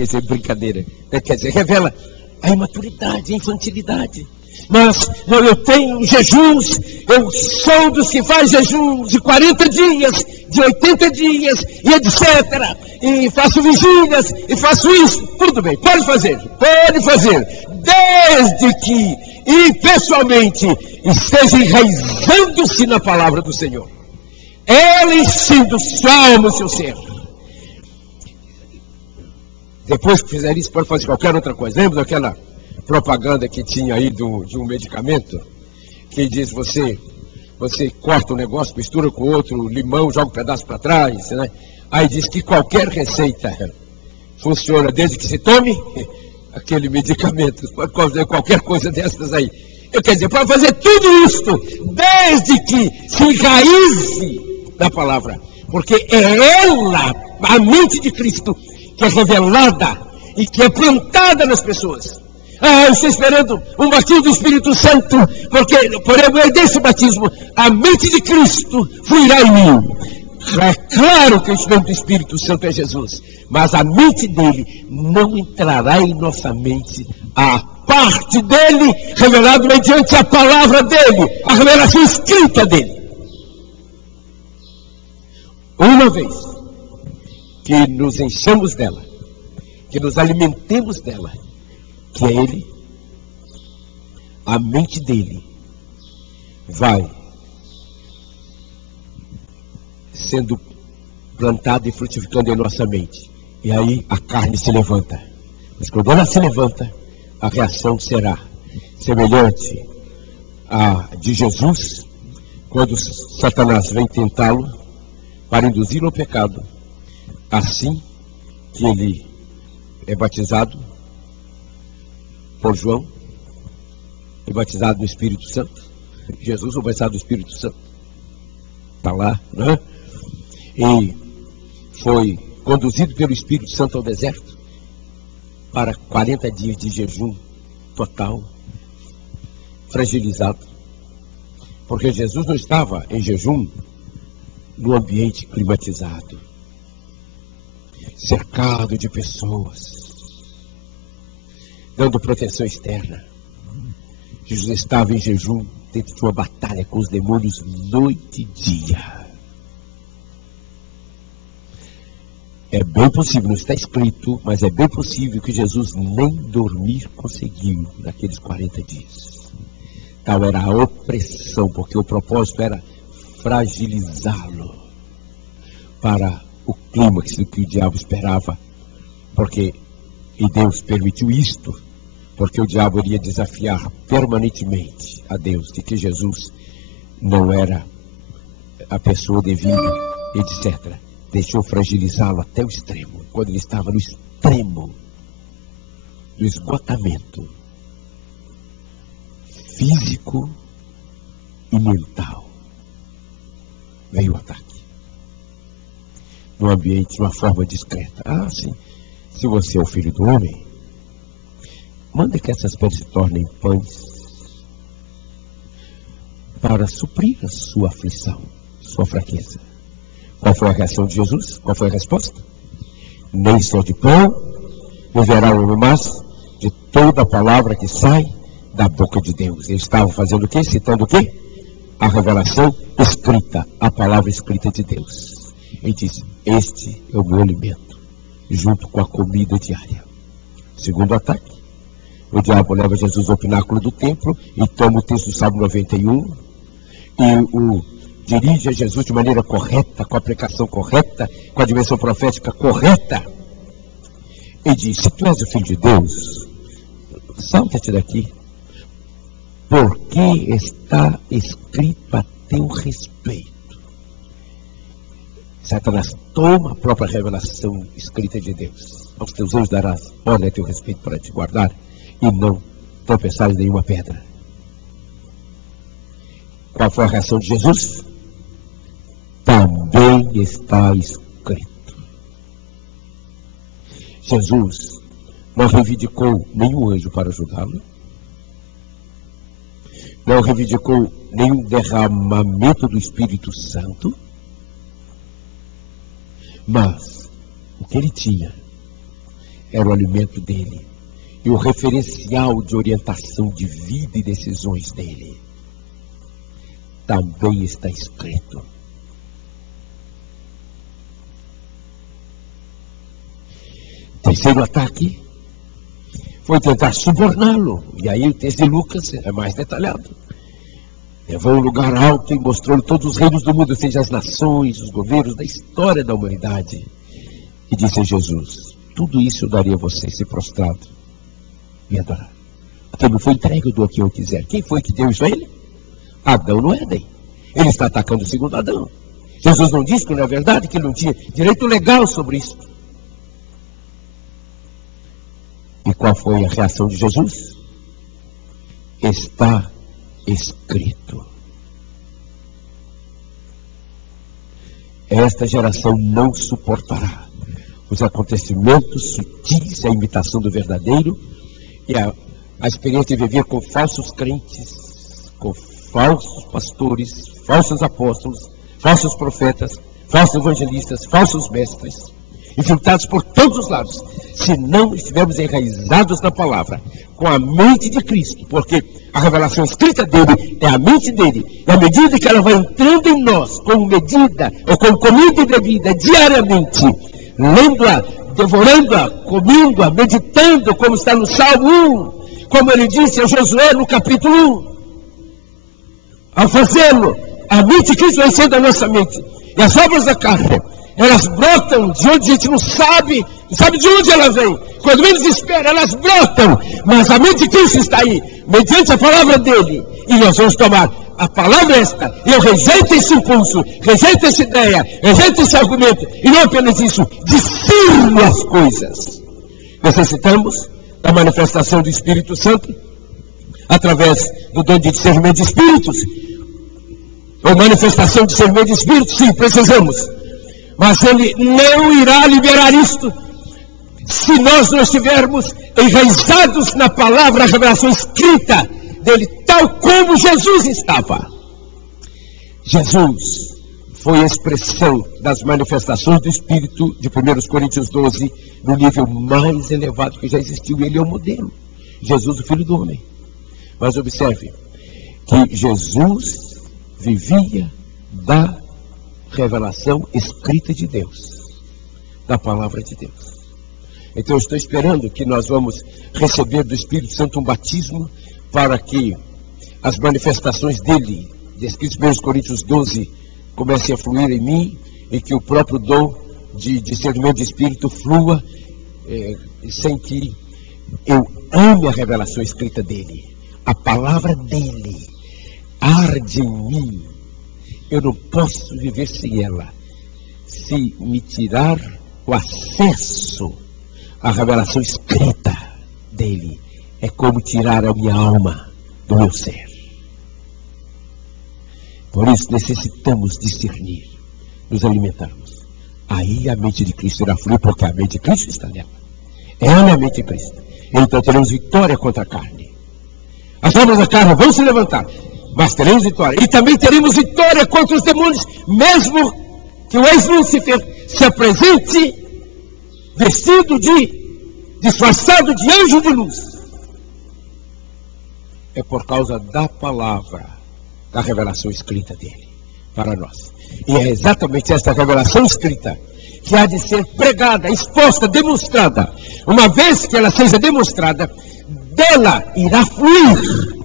Essa é brincadeira. Quer dizer, revela a imaturidade, a infantilidade. Mas eu tenho jejuns, eu sou dos que faz jejuns de 40 dias, de 80 dias, e etc. E faço vigílias, e faço isso. Tudo bem, pode fazer. Desde que, e pessoalmente, esteja enraizando-se na palavra do Senhor. Ela enchendo sua no seu ser. Depois que fizer isso, pode fazer qualquer outra coisa. Lembra daquela propaganda que tinha aí de um medicamento? Que diz, você corta um negócio, mistura com outro, limão, joga um pedaço para trás, né? Aí diz que qualquer receita funciona desde que se tome aquele medicamento. Pode fazer qualquer coisa dessas aí. Quer dizer, pode fazer tudo isso, desde que se enraize na palavra. Porque é ela, a mente de Cristo, que é revelada e que é plantada nas pessoas. Eu estou esperando um batismo do Espírito Santo, porque por meio desse batismo, a mente de Cristo fluirá em mim. É claro que o instrumento do Espírito Santo é Jesus, mas a mente dele não entrará em nossa mente. A parte dele, revelado mediante a palavra dele, a revelação escrita dele. Uma vez que nos enchamos dela, que nos alimentemos dela, que é ele, a mente dele vai sendo plantada e frutificando em nossa mente. E aí a carne se levanta. Mas quando ela se levanta, a reação será semelhante à de Jesus, quando Satanás vem tentá-lo para induzi-lo ao pecado. Assim que ele é batizado por João, é batizado no Espírito Santo. Jesus foi batizado no Espírito Santo. Está lá, né? E foi conduzido pelo Espírito Santo ao deserto para 40 dias de jejum total, fragilizado. Porque Jesus não estava em jejum no ambiente climatizado, cercado de pessoas, dando proteção externa. Jesus estava em jejum dentro de uma batalha com os demônios noite e dia. É bem possível, não está escrito, mas é bem possível que Jesus nem dormir conseguiu naqueles 40 dias. Tal era a opressão, porque o propósito era fragilizá-lo para o clímax que o diabo esperava, e Deus permitiu isto, porque o diabo iria desafiar permanentemente a Deus, de que Jesus não era a pessoa devida, etc. Deixou fragilizá-lo até o extremo, quando ele estava no extremo do esgotamento físico e mental. Veio o ataque. No ambiente, de uma forma discreta. Sim. Se você é o filho do homem, manda que essas pedras se tornem pães para suprir a sua aflição, sua fraqueza. Qual foi a reação de Jesus? Qual foi a resposta? Nem só de pão viverá o homem, mas de toda a palavra que sai da boca de Deus. Eles estavam fazendo o quê? Citando o quê? A revelação escrita, a palavra escrita de Deus. Ele diz, este é o meu alimento, junto com a comida diária. Segundo ataque, o diabo leva Jesus ao pináculo do templo e toma o texto do Salmo 91 e o dirige a Jesus de maneira correta, com a aplicação correta, com a dimensão profética correta. E diz, se tu és o Filho de Deus, salta-te daqui, porque está escrito a teu respeito. Satanás toma a própria revelação escrita de Deus. Aos teus anjos darás ordem a teu respeito para te guardar e não tropeçares em nenhuma pedra. Qual foi a reação de Jesus? Também está escrito. Jesus não reivindicou nenhum anjo para ajudá-lo, não reivindicou nenhum derramamento do Espírito Santo, mas o que ele tinha era o alimento dele e o referencial de orientação de vida e decisões dele. Também está escrito. Terceiro ataque foi tentar suborná-lo. E aí o texto de Lucas é mais detalhado. Levou a um lugar alto e mostrou-lhe todos os reinos do mundo, ou seja, as nações, os governos da história da humanidade. E disse a Jesus: tudo isso eu daria a você, se prostrado, me adorar. Porque me foi entregue, eu dou a quem eu quiser. Quem foi que deu isso a ele? Adão no Éden. Ele está atacando o segundo Adão. Jesus não disse que não é verdade, que ele não tinha direito legal sobre isso. E qual foi a reação de Jesus? Está escrito. Esta geração não suportará os acontecimentos sutis, a imitação do verdadeiro e a experiência de viver com falsos crentes, com falsos pastores, falsos apóstolos, falsos profetas, falsos evangelistas, falsos mestres, infiltrados por todos os lados, se não estivermos enraizados na palavra, com a mente de Cristo, porque a revelação escrita dele é a mente dele, e à medida que ela vai entrando em nós, como medida, ou como comida e bebida, diariamente, lendo-a, devorando-a, comendo-a, meditando, como está no Salmo 1, como ele disse a Josué no capítulo 1, ao fazê-lo, a mente de Cristo vai sendo a nossa mente, e as obras da carne, elas brotam de onde a gente não sabe de onde ela vem. Quando menos espera, elas brotam. Mas a mente de Cristo está aí, mediante a palavra dele. E nós vamos tomar a palavra esta. E eu rejeito esse impulso, rejeito essa ideia, rejeito esse argumento. E não apenas isso, discerno as coisas. Necessitamos da manifestação do Espírito Santo, através do dom de discernimento de espíritos. Ou manifestação de discernimento de espíritos, sim, precisamos. Mas ele não irá liberar isto se nós não estivermos enraizados na palavra, a revelação escrita dele, tal como Jesus estava. Jesus foi a expressão das manifestações do Espírito de 1 Coríntios 12, no nível mais elevado que já existiu. Ele é o modelo. Jesus, o Filho do Homem. Mas observe que Jesus vivia da revelação escrita de Deus, da palavra de Deus. Então eu estou esperando que nós vamos receber do Espírito Santo um batismo para que as manifestações dele, descritas em 1 Coríntios 12, comecem a fluir em mim e que o próprio dom de discernimento de Espírito flua sem que eu ame a revelação escrita dele. A palavra dele arde em mim. Eu não posso viver sem ela. Se me tirar o acesso à revelação escrita dele, é como tirar a minha alma do meu ser. Por isso necessitamos discernir, nos alimentarmos. Aí a mente de Cristo irá fluir, porque a mente de Cristo está nela. Ela é a mente de Cristo. Então teremos vitória contra a carne. As obras da carne vão se levantar, mas teremos vitória. E também teremos vitória contra os demônios, mesmo que o ex-Lúcifer se apresente vestido disfarçado de anjo de luz. É por causa da palavra, da revelação escrita dele para nós. E é exatamente esta revelação escrita que há de ser pregada, exposta, demonstrada. Uma vez que ela seja demonstrada, dela irá fluir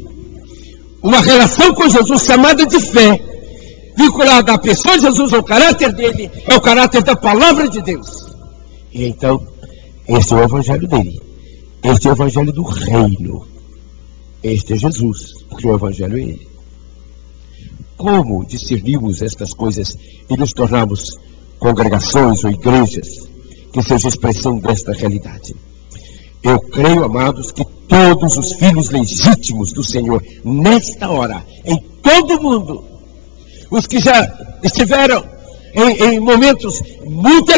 uma relação com Jesus chamada de fé, vinculada à pessoa de Jesus, ao caráter dele, ao caráter da palavra de Deus. E então, este é o evangelho dele. Este é o evangelho do reino. Este é Jesus, porque o evangelho é ele. Como discernimos estas coisas e nos tornamos congregações ou igrejas que sejam expressão desta realidade? Eu creio, amados, que todos os filhos legítimos do Senhor, nesta hora, em todo o mundo, os que já estiveram em momentos muito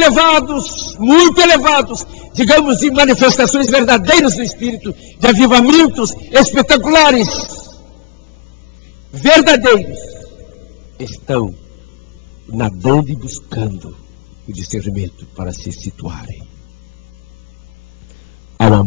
elevados, digamos, de manifestações verdadeiras do Espírito, de avivamentos espetaculares, verdadeiros, estão nadando e buscando o discernimento para se situarem. há uma